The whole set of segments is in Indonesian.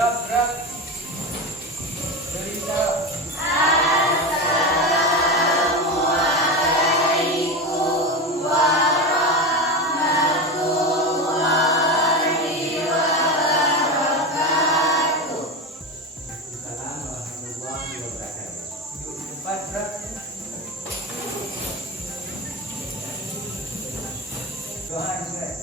Gerak. Berita. Assalamualaikum warahmatullahi wabarakatuh. Assalamualaikum warahmatullahi wabarakatuh. Duduk di tempat, gerak. Doa juga.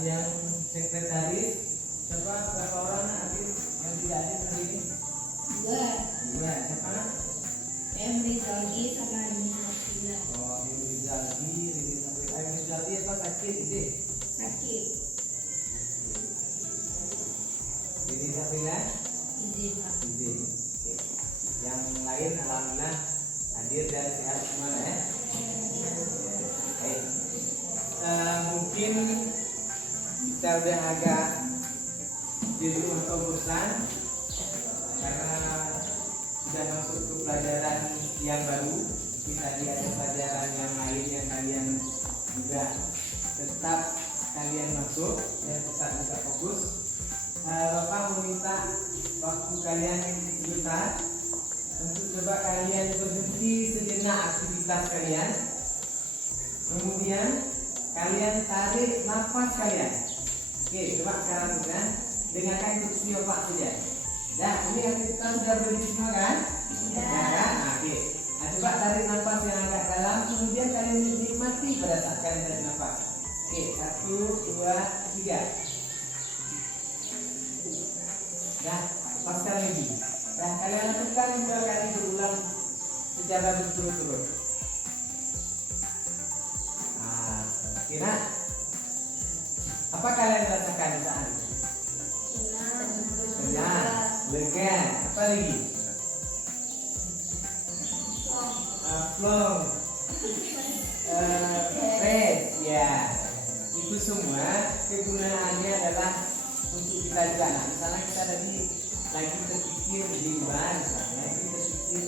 Yang sekretaris siapa? Berapa orang hadir yang tidak hadir hari ini? Dua. Dua. Siapa? Emri Zalgi sama Nina Hafina. Oh, Rini Zaldi, Rini Zaldi apa sakit ini? Sakit. Rini Zafila? Izin. Izin. Oke. Yang lain alhamdulillah hadir dan sehat semua ya. Baik. Mungkin kita udah agak jenuh atau bosan karena sudah masuk ke pelajaran yang baru. Kita lihat pelajaran yang lain yang kalian juga tetap kalian masuk dan tetap juga fokus. Bapak meminta waktu kalian sebentar untuk coba kalian berhenti sejenak aktivitas kalian. Kemudian kalian tarik nafas kalian. Oke, coba sekarang juga dengarkan instruksi Bapak saja. Dah, ini aktivitas sudah berdiri semua kan? Ya kan? Nah, oke. Nah, coba tarik nafas yang agak dalam, kemudian kalian nikmati pada saat kalian tarik nafas. Oke, 1, 2, 3. Dah, lepaskan lagi. Dah, kalian lakukan 2 kali berulang secara berturut-turut. Nah, kira apa kalian rasakan saat itu? Tenang, lega. Apa lagi? Plong, fresh, ya. Itu semua kegunaannya adalah untuk kita juga. Nah, misalnya kita lagi terpikir di luar, misalnya kita terpikir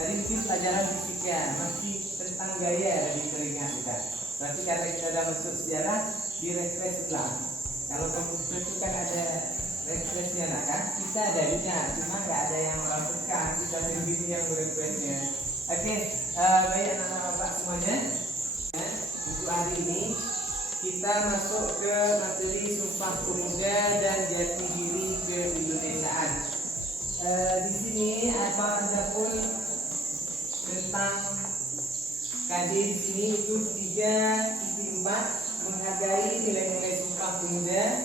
tadi mungkin pelajaran fisika masih tentang gaya di teringat kita. Berarti karena kita sudah masuk sejarah di refresh ulang. Kalau komputer itu kan ada refreshnya, nah kan kita ada cuma nggak ada yang merasakan, kita sendiri yang merefreshnya. Oke, baik anak-anak bapak semuanya. Untuk hari ini kita masuk ke materi Sumpah Pemuda dan Jati Diri Keindonesiaan. Di sini ada pun tentang KD di sini itu 3.4 menghargai nilai-nilai Sumpah Pemuda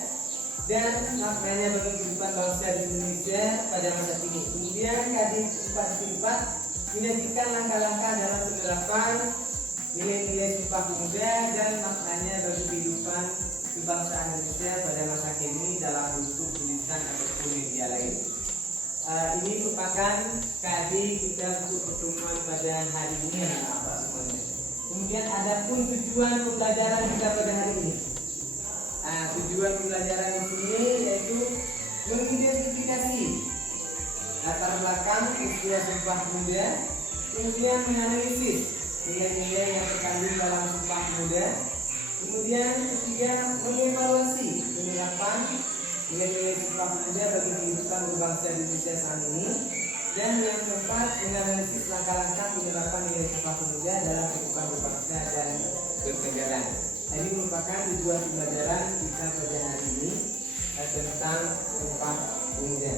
dan maknanya bagi kehidupan bangsa di Indonesia pada masa kini. Kemudian KD 4.4 menyajikan langkah-langkah dalam penerapan nilai-nilai Sumpah Pemuda dan maknanya bagi kehidupan kebangsaan Indonesia pada masa kini dalam bentuk tulisan ataupun media lain. Ini merupakan KD kita untuk pertemuan pada hari ini anak-anak semuanya. Kemudian ada pun tujuan pembelajaran kita pada hari ini. Tujuan pembelajaran di sini yaitu mengidentifikasi latar belakang peristiwa Sumpah Pemuda, kemudian menganalisis nilai-nilai yang terkandung dalam Sumpah Pemuda, kemudian ketiga mengevaluasi penerapan nilai-nilai Sumpah Pemuda bagi kehidupan berbangsa di Indonesia saat ini, dan yang keempat menganalisis langkah-langkah penerapan nilai Sumpah Pemuda dalam kehidupan berbangsa dan bernegara. Ini merupakan tujuan pembelajaran kita pada hari ini tentang Sumpah Pemuda.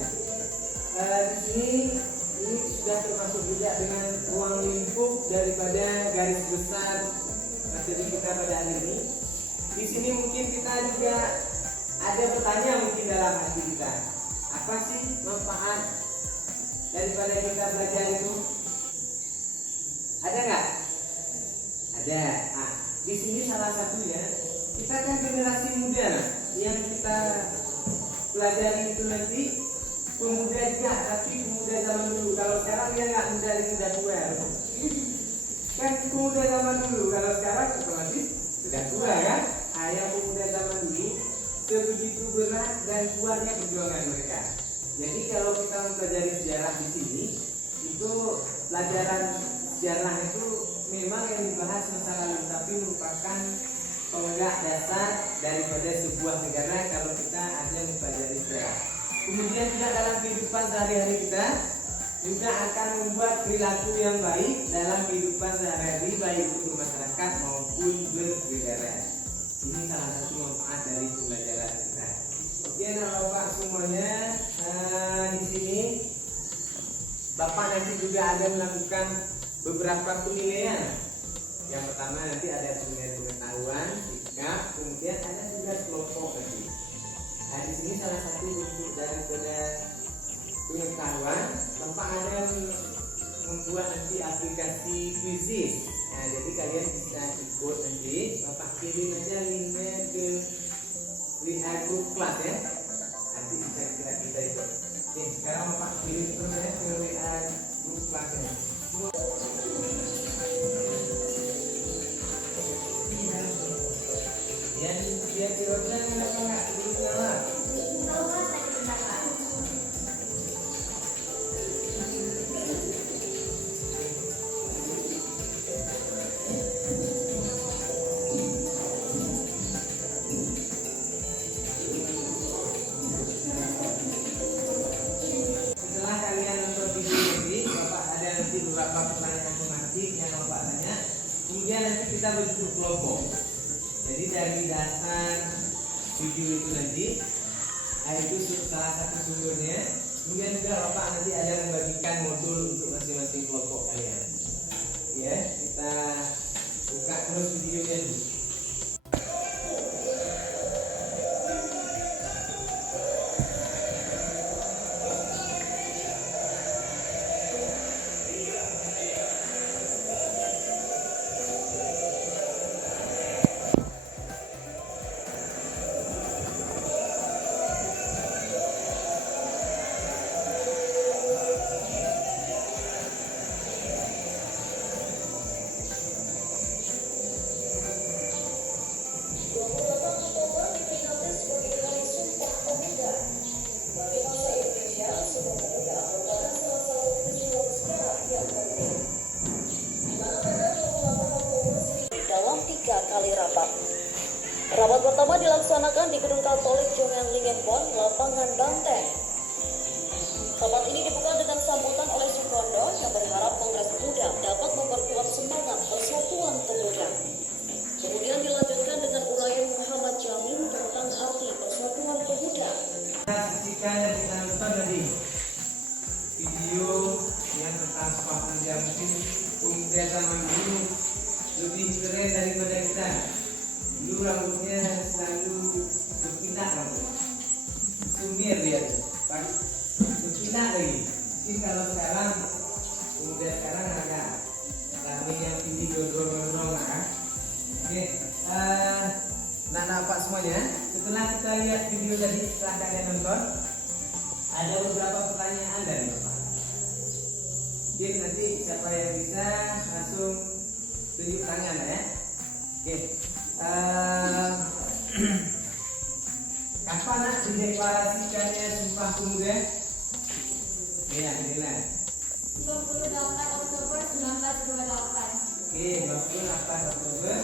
Di sini ini sudah termasuk juga dengan ruang lingkup daripada garis besar materi kita pada hari ini. Di sini mungkin kita juga ada pertanyaan mungkin dalam hati kita. Apa sih manfaat daripada kita belajar itu? Ada nggak? Ada. Di sini salah satunya kita kan generasi muda yang kita pelajari itu nanti pemuda juga, tapi pemuda zaman dulu. Kalau sekarang dia nggak muda lagi, udah tua. Kan pemuda zaman dulu, kalau sekarang otomatis sudah tua kan. Ayah pemuda zaman dulu sebegitu berat dan kuatnya perjuangan mereka. Jadi kalau kita mempelajari sejarah di sini, itu pelajaran sejarah itu memang yang dibahas masa lalu, tapi merupakan tonggak dasar daripada sebuah negara kalau kita hanya mempelajari sejarah. Kemudian juga dalam kehidupan sehari-hari kita juga akan membuat perilaku yang baik dalam kehidupan sehari-hari, baik untuk masyarakat maupun bernegara. Ini salah satu manfaat dari pembelajaran kita. Oke, nah Bapak semuanya, di sini Bapak nanti juga ada melakukan beberapa penilaian. Yang pertama nanti ada penilaian pengetahuan, sikap, kemudian ada tugas kelompok nanti. Nah, di sini salah satu bentuk daripada pengetahuan, Bapak ada membuat nanti aplikasi quizzes. Nah, jadi kalian bisa ikut nanti, Bapak kirim aja linknya ke grup kelas ya. Nanti bisa kita ikut. Oke, sekarang Bapak kirim terus ya ke grup kelasnya. Ya kira-kira kenapa nggak dulu lah? Setelah kalian nonton video ini, Bapak ada nanti beberapa pertanyaan tematik yang Bapak tanya. Kemudian nanti kita bentuk kelompok. Jadi dari dasar video itu nanti, itu salah satu sumbernya. Kemudian juga Bapak nanti ada membagikan modul untuk masing-masing kelompok kalian. Ya, kita buka terus videonya dulu. Rapat pertama dilaksanakan di Gedung Katolik Jongan Lingenbon, Lapangan Banteng. Rapat ini dibuka dengan sambutan oleh Sukondo yang berharap Kongres Pemuda dapat memperkuat semangat persatuan pemuda. Kemudian dilanjutkan dengan uraian Muhammad Jamil tentang arti persatuan pemuda. Kita saksikan dan kita nonton tadi video yang tentang Pak Pemuda. Mungkin pemuda zaman dulu lebih keren daripada kita. Dulu rambutnya selalu berpindah rambut, sumir dia, berpindah lagi. Jadi kalau sekarang pemuda sekarang agak rambut yang tinggi gondrong lah kan. Oke, nah Pak semuanya, setelah kita lihat video tadi, setelah kalian nonton, ada beberapa pertanyaan dari Bapak. Jadi nanti siapa yang bisa langsung tunjuk tangan ya. Oke. Kapan nak dideklarasikannya Sumpah Pemuda? Ya, inilah 28 Oktober 1928. Oke, 28 Oktober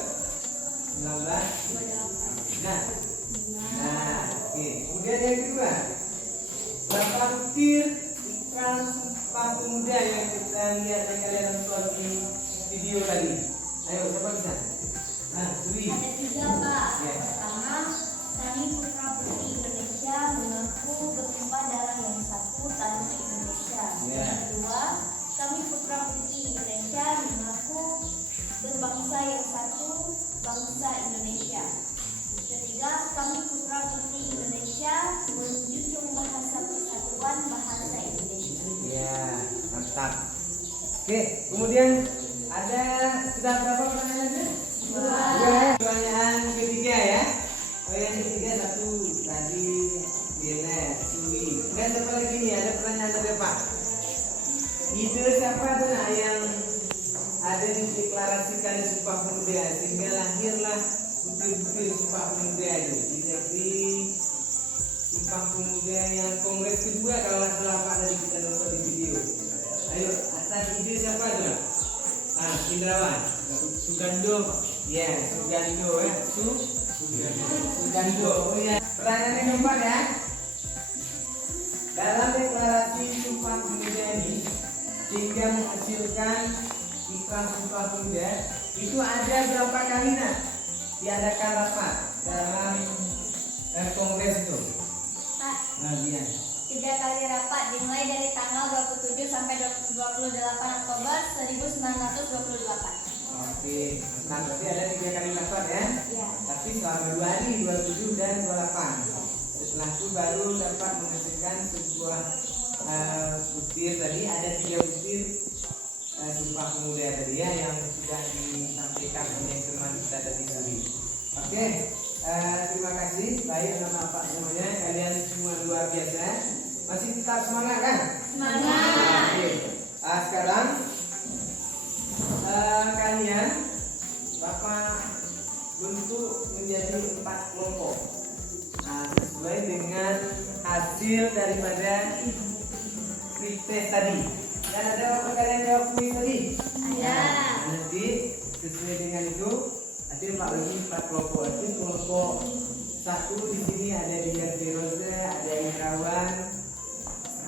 1928. Nah, oke. Kemudian yang kedua, berapa butir iklan Sumpah Pemuda yang kita lihat yang kalian nonton di video tadi? Ayo, siapa bisa? Nah, Dwi. Ada 3 Pak. Ya. Pertama, kami putra putri Indonesia mengaku bertumpah darah yang satu tanah Indonesia. Ya. Yang kedua, kami putra putri Indonesia mengaku berbangsa yang satu, bangsa Indonesia. Ketiga, kami putra putri Indonesia menjunjung bahasa persatuan bahasa Indonesia. Ya, mantap. Oke, kemudian ada sudah berapa pertanyaannya? Dua. Pertanyaan ketiga ya. Oh, yang ketiga satu tadi Dina, Sui. Dan satu lagi nih ada pertanyaan dari Pak. Ide siapa tuh nak yang ada di deklarasi juga kalau nggak salah Pak tadi kita nonton di video. Ayo, atas ide siapa tuh? Indrawan, Sugando, ya Sugando ya, Sugando. Oh ya. Pertanyaannya keempat ya. Dalam deklarasi Sumpah Pemuda ini, sehingga menghasilkan ikrar Sumpah Pemuda, itu ada berapa kali diadakan rapat dalam kongres itu? Pak, Nah, dia. 3 kali rapat dimulai dari tanggal 27 sampai 28 Oktober 1928. Oke, nah berarti ada 3 kali rapat ya? Ya. Tapi selama 2 hari, 27 dan 28. Setelah itu baru dapat menghasilkan sebuah butir tadi, ada 3 butir Sumpah Pemuda tadi ya yang sudah disampaikan oleh teman kita tadi tadi. Oke, terima kasih. Baik anak-anak Pak semuanya, kalian semua luar biasa. Masih tetap semangat kan? Semangat. Oke. Sekarang kalian Bapak bentuk menjadi 4 kelompok. Sesuai dengan hasil daripada tes tadi. Dan ada apa kalian jawab kuis tadi? Ada. Nanti sesuai dengan itu nanti Pak bagi 4 kelompok. Nanti kelompok 1 di sini ada Dian Firoza, ada Indrawan,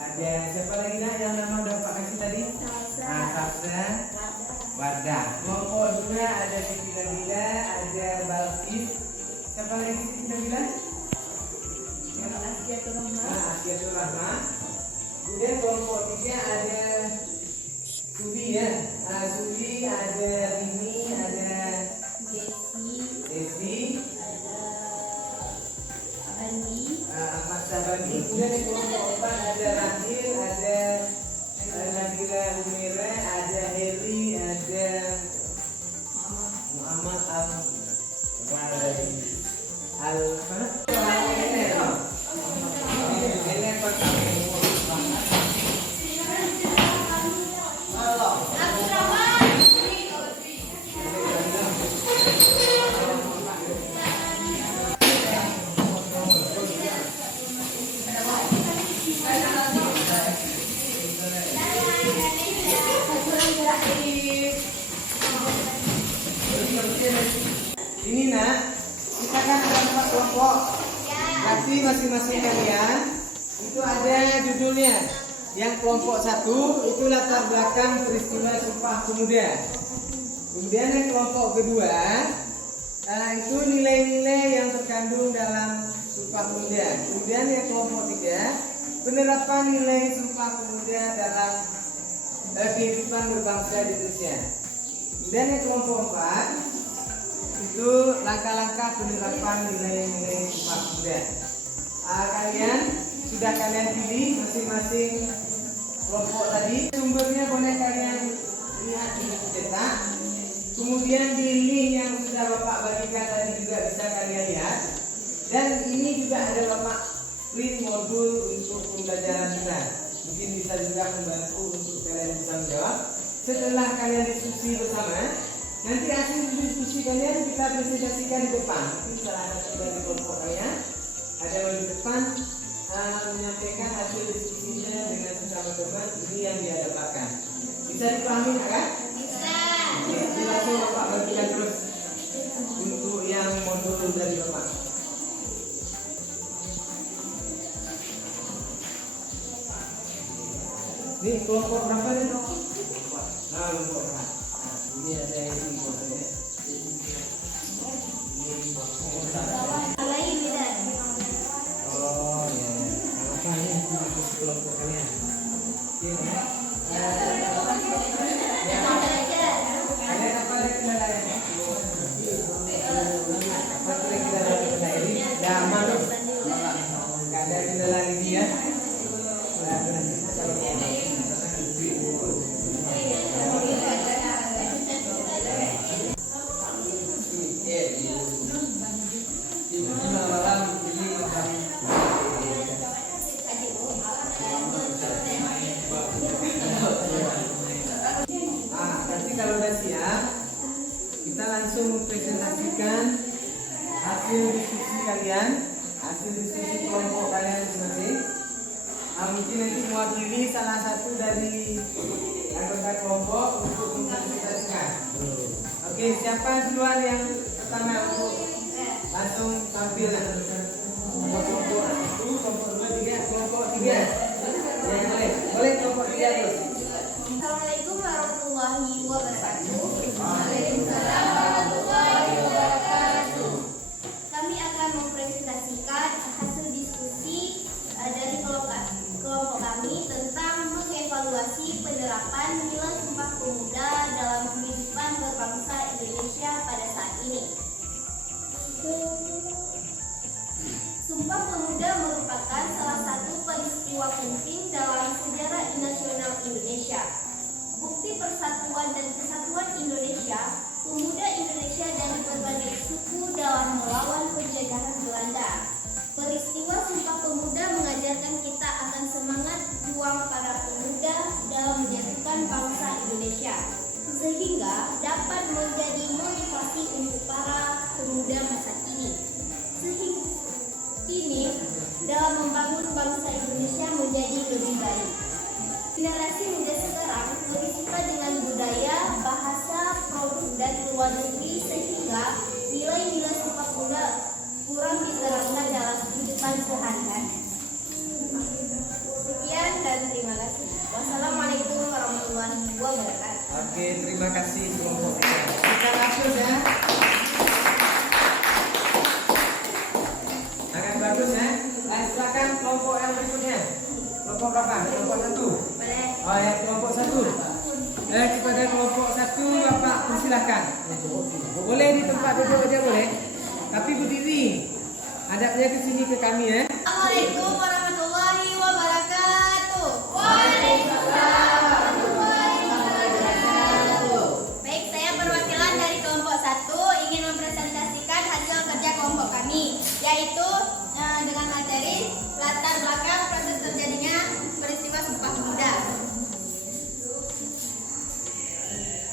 ada siapa lagi yang nama udah Pak kasih tadi? Safsa, Wardah. Kelompok 2 ada Siti Nabila, ada Balkis. Siapa lagi Siti Nabila? Asiatul Rahma. Kemudian kelompok 3 ada Sudi ya. Sudi, ada Rini, ada Desi, Ahmad Sabani. Kemudian di kelompok 4 ada Rahil, ada Nabila Humaira, ada Heli, ada Muhammad Ini kita kan ada 4 kelompok. Berarti masing-masing kalian itu ada judulnya. Yang kelompok 1 itu latar belakang peristiwa Sumpah Pemuda. Kemudian yang kelompok kedua itu nilai-nilai yang terkandung dalam Sumpah Pemuda. Kemudian yang kelompok 3 penerapan nilai Sumpah Pemuda dalam kehidupan berbangsa di Indonesia. Kemudian yang kelompok 4 itu langkah-langkah penerapan nilai-nilai Sumpah Pemuda. Kalian sudah kalian pilih masing-masing kelompok tadi. Sumbernya boleh kalian lihat di buku cetak. Kemudian di link yang sudah Bapak bagikan tadi juga bisa kalian lihat. Dan ini juga ada Bapak print modul untuk pembelajaran kita. Mungkin bisa juga membantu untuk kalian bisa menjawab. Setelah kalian diskusi bersama, nanti hasil diskusi kalian kita presentasikan di depan. Mungkin salah satu dari kelompok kalian ada di depan menyampaikan hasil diskusinya dengan teman-teman ini yang dia dapatkan. Bisa dipahami kan? Bisa. Oke, langsung Bapak bagikan terus untuk yang modul dari Bapak. Ini kelompok berapa nih? Kelompok 4. Ini ada yang ini kelompoknya. Oh ya, apa ini kelompok kalian? Kalian apa ada kendalanya? Apa kira-kira ada kendala ini? Ya aman dong. Nggak ada kendala ini ya. Nanti kalau udah siap, kita langsung mempresentasikan hasil diskusi kalian, hasil diskusi kelompok kalian masing-masing. mungkin nanti mewakili salah satu dari anggota kelompok untuk mempresentasikan. Oke, siapa duluan yang pertama untuk langsung tampil? Kelompok 1, kelompok 2, 3, kelompok 3. Ya, boleh kelompok 3 terus. Assalamualaikum warahmatullahi wabarakatuh. Waalaikumsalam warahmatullahi wabarakatuh. Kami akan mempresentasikan hasil diskusi dari kelompok kami tentang mengevaluasi penerapan nilai Sumpah Pemuda dalam kehidupan berbangsa Indonesia pada saat ini. Sumpah Pemuda merupakan salah satu peristiwa penting dalam sejarah nasional Indonesia. Bukti persatuan dan kesatuan Indonesia, pemuda Indonesia dari berbagai suku dalam melawan penjajahan Belanda. Peristiwa Sumpah Pemuda mengajarkan kita akan semangat juang para pemuda dalam menjadikan bangsa Indonesia, sehingga dapat menjadi motivasi untuk para pemuda masa kini. Dalam membangun bangsa Indonesia menjadi lebih baik. Generasi muda sekarang lebih suka dengan budaya, bahasa, produk dan luar negeri sehingga nilai-nilai Sumpah Pemuda kurang diterapkan dalam kehidupan sehari-hari. Sekian dan terima kasih. Wassalamualaikum warahmatullahi wabarakatuh. Oke, terima kasih kelompok 3. Kita lanjut ya. Sangat bagus ya. Silakan kelompok yang berikutnya. Kelompok berapa? Kelompok 1. Boleh. Oh ya, kelompok 1. Kepada kelompok 1 Bapak persilahkan. Boleh di tempat duduk aja boleh. Tapi berdiri. Hadapnya ke sini ke kami ya. Assalamualaikum warahmatullahi wabarakatuh. Baik, saya perwakilan dari kelompok 1 ingin mempresentasikan hasil kerja kelompok kami, yaitu dengan materi latar belakang proses terjadinya peristiwa Sumpah Pemuda.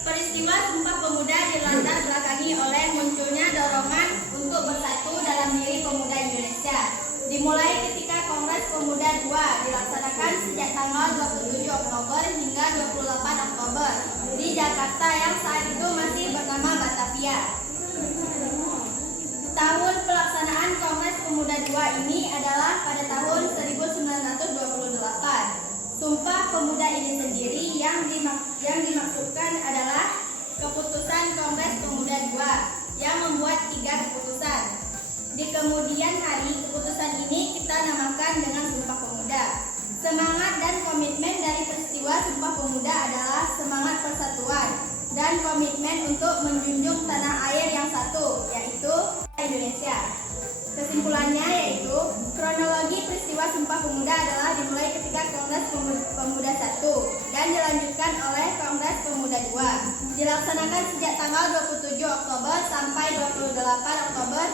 Peristiwa Sumpah Pemuda dilatar belakangi oleh munculnya dorongan untuk bersatu dalam diri pemuda Indonesia. Dimulai ketika Kongres Pemuda II dilaksanakan sejak tanggal 27 Oktober hingga 28 Oktober di Jakarta yang saat itu masih bernama Batavia. Tahun pelaksanaan Kongres Pemuda II ini adalah pada tahun 1928. Sumpah Pemuda ini sendiri yang dimaksudkan adalah keputusan Kongres Pemuda II yang membuat 3 keputusan. Di kemudian hari, keputusan ini kita namakan dengan Sumpah Pemuda. Semangat dan komitmen dari peristiwa Sumpah Pemuda adalah semangat persatuan dan komitmen untuk menjunjung tanah air yang satu, yaitu Indonesia. Kesimpulannya yaitu kronologi peristiwa Sumpah Pemuda adalah dimulai ketika Kongres Pemuda I dan dilanjutkan oleh Kongres Pemuda II. Dilaksanakan sejak tanggal 27 Oktober sampai 28 Oktober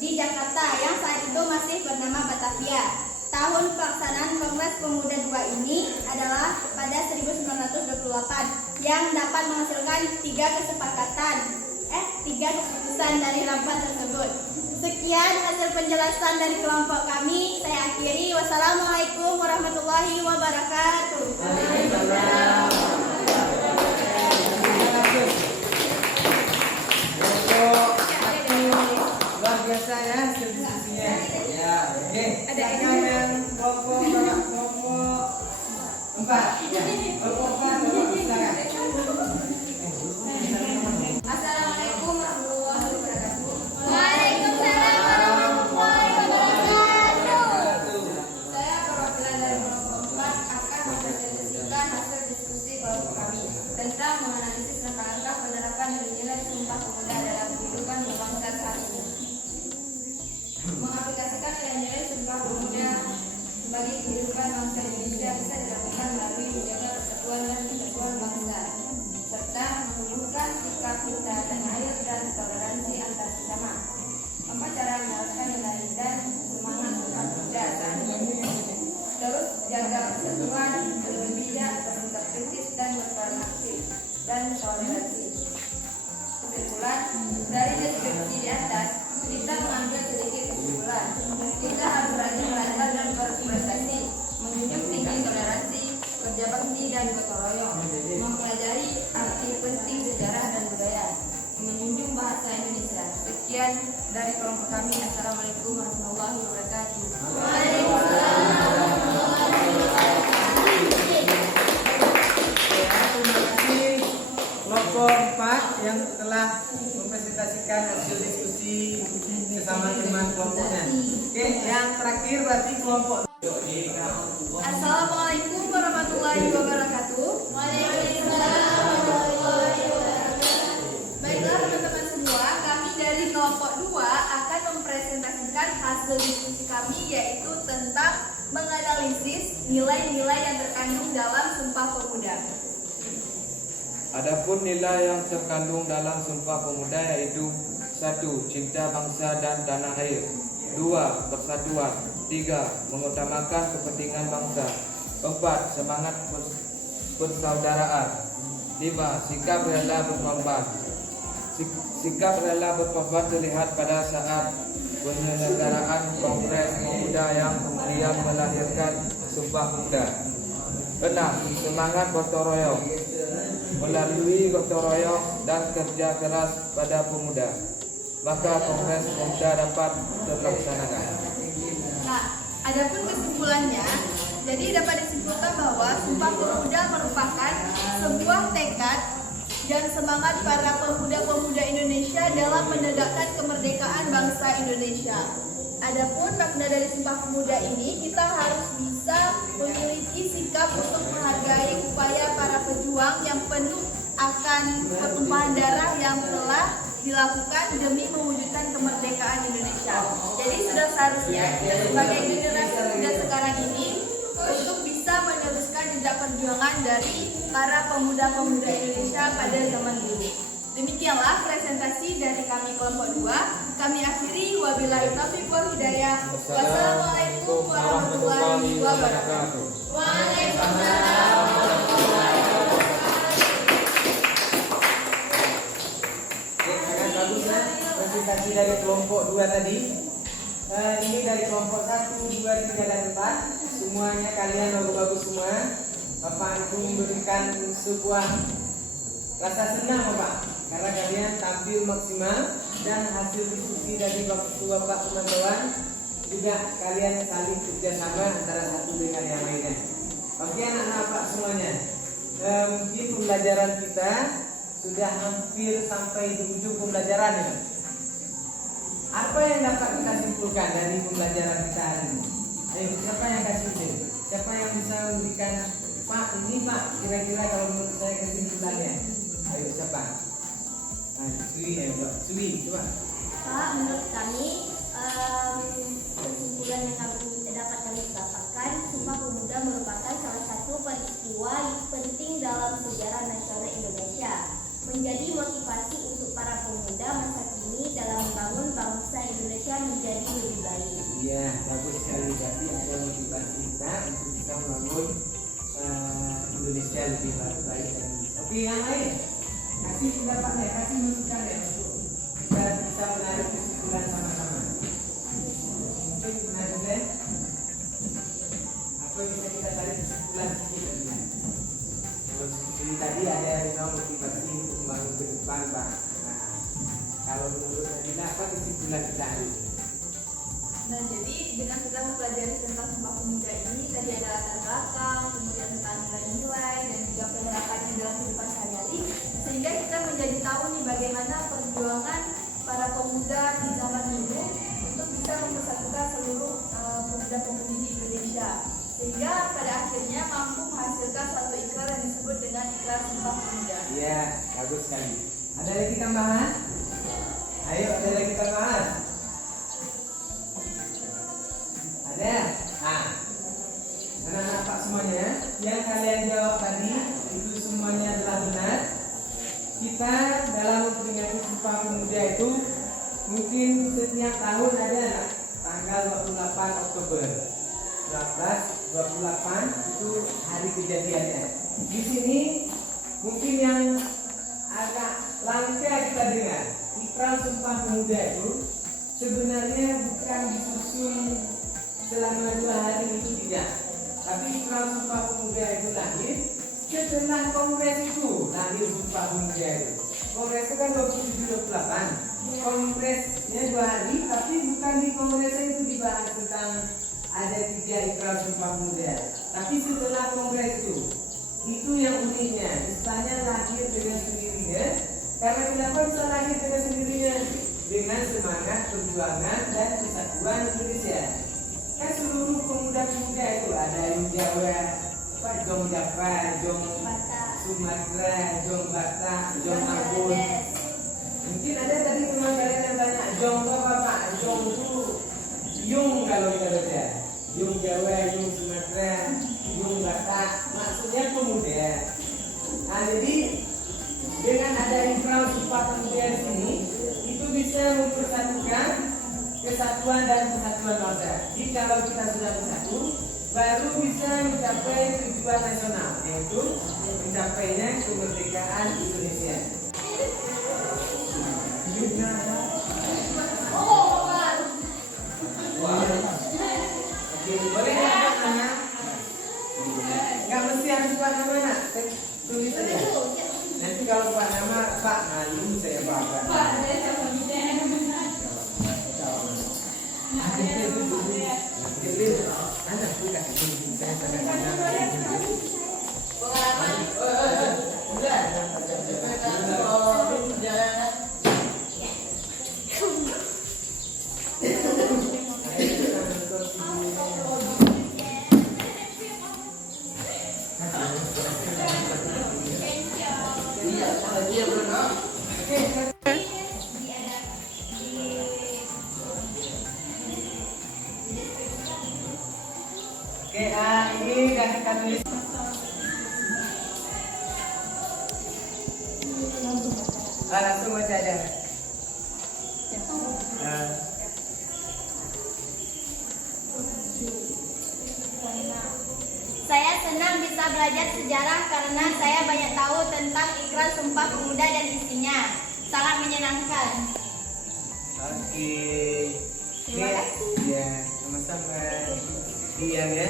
di Jakarta yang saat itu masih bernama Batavia. Tahun pelaksanaan Kongres Pemuda II ini adalah pada 1928 yang dapat menghasilkan 3 keputusan dari rapat tersebut. Sekian hasil penjelasan dari kelompok kami. Saya akhiri. Wassalamualaikum warahmatullahi wabarakatuh. Luar biasa ya diskusinya. Ya, oke. Ada yang kelompok 4. Kelompok 4, silakan. Assalamualaikum warahmatullahi wabarakatuh. Waalaikumsalam warahmatullahi wabarakatuh. Saya perwakilan dari kelompok 4 akan mempresentasikan hasil diskusi kelompok kami tentang menganalisis langkah-langkah penerapan nilai Sumpah Pemuda dalam kehidupan berbangsa saat ini. Mengaplikasikan nilai-nilai Sumpah Pemuda bagi kehidupan bangsa Indonesia bisa dilakukan melalui menjaga persatuan dan kesatuan bangsa, serta menumbuhkan sikap cinta tanah air dan toleransi antar sesama. Apa cara menerapkan nilai dan semangat Sumpah Pemuda saat ini? Terus jaga persatuan, lebih bijak, bersikap kritis dan berperan aktif dan toleransi. Kesimpulan dari deskripsi di atas, kita mengambil sedikit kesimpulan. Kita harus rajin belajar dan berprestasi, menjunjung dan gotong royong, mempelajari arti penting sejarah dan budaya, menjunjung bahasa Indonesia. Sekian dari kelompok kami. Assalamualaikum warahmatullahi wabarakatuh. Terima kasih kelompok 4 yang telah mempresentasikan hasil diskusi bersama teman kelompoknya. Oke, yang terakhir berarti kelompok. Assalamualaikum warahmatullahi wabarakatuh. Baiklah teman-teman semua, kami dari kelompok 2 akan mempresentasikan hasil diskusi kami, yaitu tentang menganalisis nilai-nilai yang terkandung dalam Sumpah Pemuda. Adapun nilai yang terkandung dalam Sumpah Pemuda yaitu 1. Cinta bangsa dan tanah air. 2. Persatuan. 3. Mengutamakan kepentingan bangsa. 4. Semangat persaudaraan. 5. Sikap rela berkorban. Sikap rela berkorban terlihat pada saat penyelenggaraan Kongres Pemuda yang kemudian melahirkan Sumpah Pemuda. 6. Semangat gotong royong. Melalui gotong royong dan kerja keras pada pemuda, maka Kongres Pemuda dapat terlaksanakan. Nah, adapun kesimpulannya, jadi dapat disimpulkan bahwa Sumpah Pemuda merupakan sebuah tekad dan semangat para pemuda-pemuda Indonesia dalam menegakkan kemerdekaan bangsa Indonesia. Adapun makna dari Sumpah Pemuda ini, kita harus bisa memiliki sikap untuk menghargai upaya para pejuang yang penuh akan pertumpahan darah yang telah dilakukan demi mewujudkan kemerdekaan Indonesia. Jadi sudah seharusnya kita sebagai generasi muda sekarang ini untuk bisa meneruskan jejak perjuangan dari para pemuda-pemuda Indonesia pada zaman dulu. Demikianlah presentasi dari kami kelompok 2. Kami akhiri, wabillahi taufiq wal hidayah. Wassalamualaikum warahmatullahi wabarakatuh. Waalaikumsalam warahmatullahi wabarakatuh. Oke, sangat baguslah presentasi dari kelompok 2 tadi. Ini dari kelompok 1, 2, 3, dan 4. Semuanya kalian bagus-bagus semua. Bapak Ibu memberikan sebuah rasa senang Bapak, karena kalian tampil maksimal dan hasil diskusi dari Bapak teman-teman juga kalian saling kerjasama antara satu dengan yang lainnya. Oke anak-anak Pak semuanya, mungkin pembelajaran kita sudah hampir sampai di ujung pembelajaran ya. Apa yang dapat kita simpulkan dari pembelajaran kita hari ini? Ayo, siapa yang kasih ide? Siapa yang bisa memberikan Pak, ini Pak, kira-kira kalau menurut saya kesimpulannya? Ayo siapa? Sui, coba. Pak, menurut kami kesimpulan yang dapat kami dapatkan, Sumpah Pemuda merupakan salah satu peristiwa penting dalam sejarah nasional Indonesia, menjadi motivasi untuk para pemuda masa kini dalam membangun bangsa Indonesia menjadi lebih baik. Iya, bagus sekali. Berarti ada motivasi kita untuk bisa membangun Indonesia lebih baik lagi. Oke, yang lain kasih pendapatnya, kasih masukan ya untuk kita bisa menarik kesimpulan sama-sama. Mungkin menarik apa yang bisa kita tarik kesimpulan sedikit tadi. Jadi tadi ada yang bilang motivasi untuk membangun ke depan Pak. Nah, kalau menurut Nadila apa kesimpulan kita hari ini? Nah, jadi dengan kita mempelajari tentang Sumpah Pemuda ini, tadi ada latar belakang, kemudian tentang nilai-nilai dan juga penerapannya dalam kehidupan sehari-hari, sehingga kita menjadi tahu nih bagaimana perjuangan para pemuda di zaman dulu untuk bisa mempersatukan seluruh pemuda-pemudi di Indonesia, sehingga pada akhirnya mampu menghasilkan suatu ikrar yang disebut dengan Ikrar Sumpah Pemuda. Iya, bagus sekali. Ada lagi tambahan? Ayo, ada lagi tambahan? Ada? Nah, anak-anak Pak semuanya, yang kalian jawab tadi itu semuanya adalah benar. Kita dalam memperingati Sumpah Pemuda itu mungkin setiap tahun ada tanggal 28 Oktober 1928 itu hari kejadiannya. Di sini mungkin yang agak langka kita dengar, Ikrar Sumpah Pemuda itu sebenarnya bukan disusun selama 2 hari itu tidak, tapi Ikrar Sumpah Pemuda itu lahir setelah kongres itu lahir Sumpah Pemuda itu. Kongres itu kan 27-28. Kongresnya 2 hari, tapi bukan di kongresnya itu dibahas tentang ada 3 ikrar Sumpah Pemuda. Tapi setelah kongres itu yang uniknya, istilahnya lahir dengan sendirinya. Karena kenapa bisa lahir dengan sendirinya? Dengan semangat perjuangan dan kesatuan Indonesia. Kan seluruh pemuda-pemuda itu ada yang Jawa, Jong Java, Jong Sumatera, Jong Batak, Jong Ambon. Mungkin ada tadi teman kalian yang tanya, Jong apa Pak? Jong itu Yung kalau kita baca. Yung Jawa, Yung Sumatera, Yung Batak. Maksudnya pemuda. Nah jadi dengan ada ikrar Sumpah Pemuda di sini, itu bisa mempersatukan kesatuan dan kesatuan bangsa. Jadi kalau kita sudah bersatu, baru bisa mencapai tujuan nasional, yaitu mencapainya kemerdekaan Indonesia. Oke, boleh ya Pak nama? Nggak mesti harus Pak nama nak, tulis saja. Nanti kalau Pak nama Pak malu saya bangga. Oke, ini udah kita tulis. Langsung baca aja. Saya senang bisa belajar sejarah karena saya banyak tahu tentang ikrar Sumpah Pemuda dan isinya. Sangat menyenangkan. Oke. Terima kasih. Ya, sama-sama. Diam ya.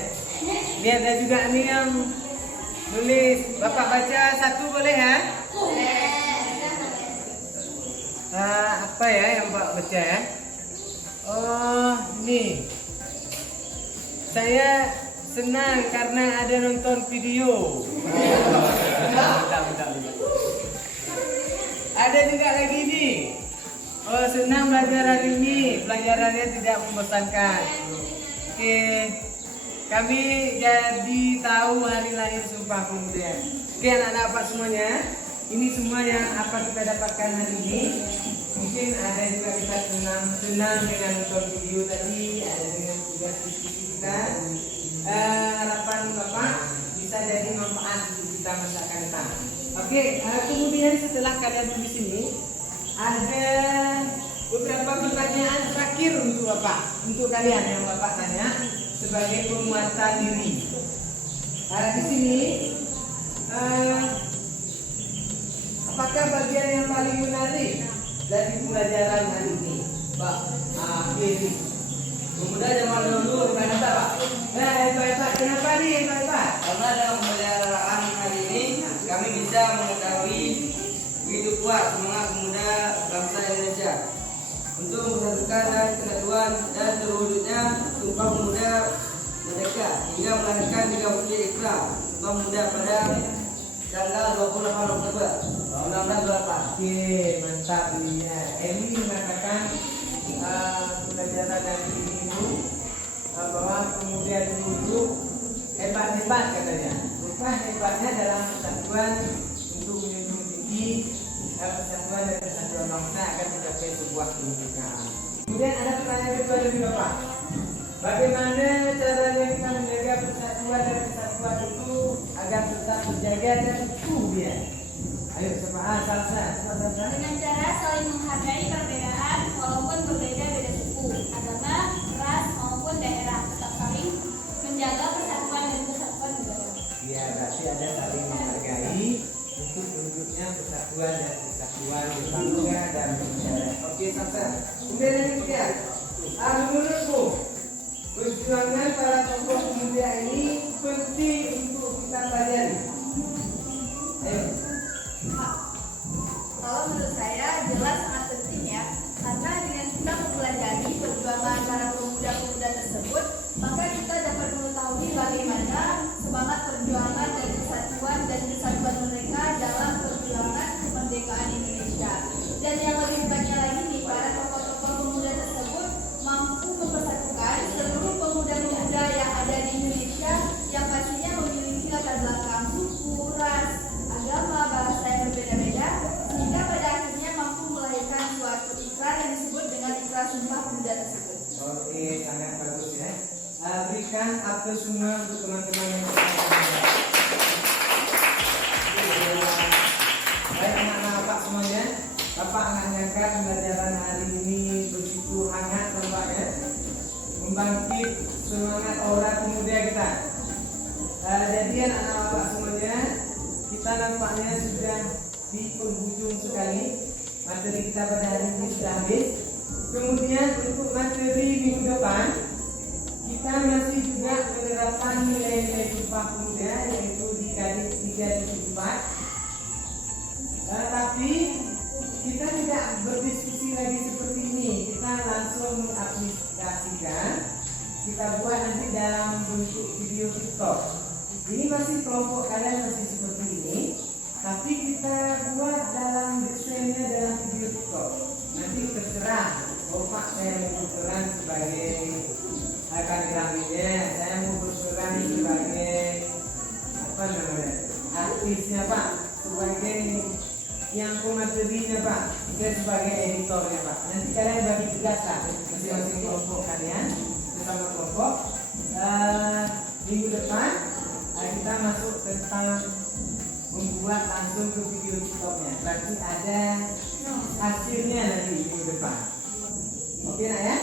Ini ada juga nih yang nulis. Bapak baca satu boleh ya? Apa ya yang Bapak baca ya? Oh, ini. Saya senang karena ada nonton video. Bentar. Ada juga lagi nih. Oh, senang belajar hari ini. Pelajarannya tidak membosankan. Oke. Kami jadi tahu hari lahir Sumpah Pemuda. Oke anak-anak Pak semuanya, ini semua yang apa kita dapatkan hari ini. Mungkin ada juga kita senang dengan nonton video tadi, ada dengan tugas diskusi kita. Harapan Bapak bisa jadi manfaat untuk kita masa akan datang. Oke, kemudian setelah kalian di sini ada beberapa pertanyaan terakhir untuk Bapak, untuk kalian yang Bapak tanya sebagai penguatan diri. Di sini, apakah bagian yang paling menarik dari pembelajaran hari ini, Pak? Ini pemuda zaman dulu gimana Pak? Pak, kenapa nih Pak? Karena dalam pembelajaran hari ini kami bisa mengetahui begitu kuat semangat pemuda bangsa Indonesia untuk mempersatukan dan kesatuan dan terwujudnya Sumpah Pemuda Merdeka hingga melahirkan 3 ikrar Sumpah Pemuda pada tanggal 28 Oktober 1928. Oke, mantap ya. Ini mengatakan pelajaran dari ini bahwa pemuda dulu hebat-hebat katanya. Lupa hebatnya dalam persatuan untuk menjunjung tinggi persatuan dan kesatuan bangsa akan mencapai sebuah kemerdekaan. Kemudian ada pertanyaan kedua dari Bapak. Bagaimana caranya kita menjaga persatuan dan kesatuan itu agar tetap terjaga dan utuh dia? Ayo sama Salsa. Dengan cara saling menghargai perbedaan walaupun berbeda-beda suku, agama, ras maupun daerah, tetap saling menjaga persatuan dan kesatuan negara. Iya, berarti ada saling menghargai untuk wujudnya persatuan dan kesatuan bangsa dan negara. Oke, Salsa. Kemudian yang ketiga, menurutku perjuangan para tokoh pemuda ini penting untuk kita pelajari. satu semua untuk teman-teman yang baik anak-anak Bapak semuanya. Bapak nggak nyangka pembelajaran hari ini begitu hangat nampaknya, membangkit semangat aura pemuda kita. Jadi anak-anak Bapak semuanya, kita nampaknya sudah di penghujung sekali. Materi kita pada hari ini sudah habis. Kemudian untuk materi minggu depan, kita masih juga menerapkan nilai-nilai Sumpah Pemuda, yaitu di KD 3.4. Tapi kita tidak berdiskusi lagi seperti ini. Kita langsung mengaplikasikan. Kita buat nanti dalam bentuk video TikTok. Ini masih kelompok kalian masih seperti ini, tapi kita buat dalam desainnya dalam video TikTok. Nanti terserah. Bapak saya mau berperan sebagai kameramennya, saya mau berperan sebagai apa namanya artisnya Pak, sebagai yang pematerinya Pak, saya sebagai editornya Pak. Nanti kalian bagi tugas lah masing-masing kelompok kalian bersama kelompok. Minggu depan kita masuk tentang membuat langsung ke video TikToknya. Berarti ada hasilnya nanti minggu depan. Oke nak ya.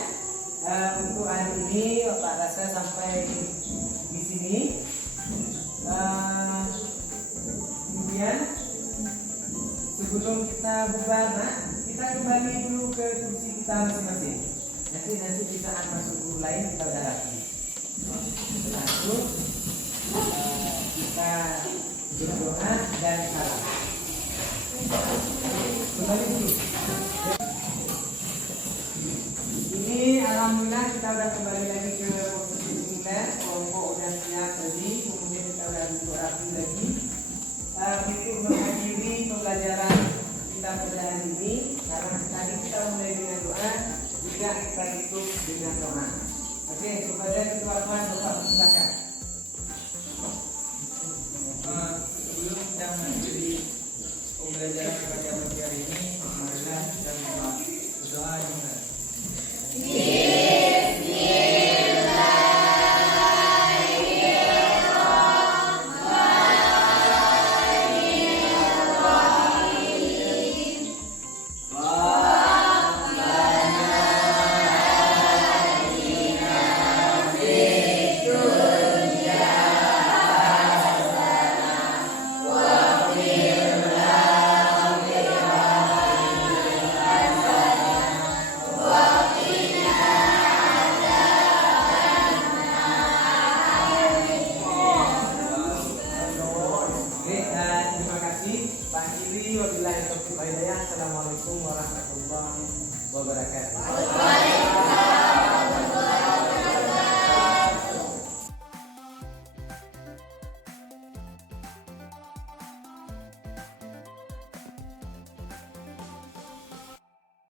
Untuk hari ini Bapak rasa sampai di sini. Kemudian sebelum kita bubar, nak, kita kembali dulu ke kursi kita masing-masing. Nanti di saat masuk guru lain kita udah rapi. Langsung kita berdoa dan salam. Kembali dulu. Ini alhamdulillah kita udah kembali lagi ke posisi semula. Kelompok udah siap tadi, kemudian kita udah duduk rapi lagi. Untuk mengakhiri pembelajaran kita pada hari ini, karena tadi kita mulai dengan doa, juga kita tutup dengan doa. Oke, kepada ketua Tuhan Bapak silakan. Sebelum kita mengakhiri pembelajaran pada pagi hari ini, marilah kita berdoa juga. Assalamualaikum warahmatullahi wabarakatuh.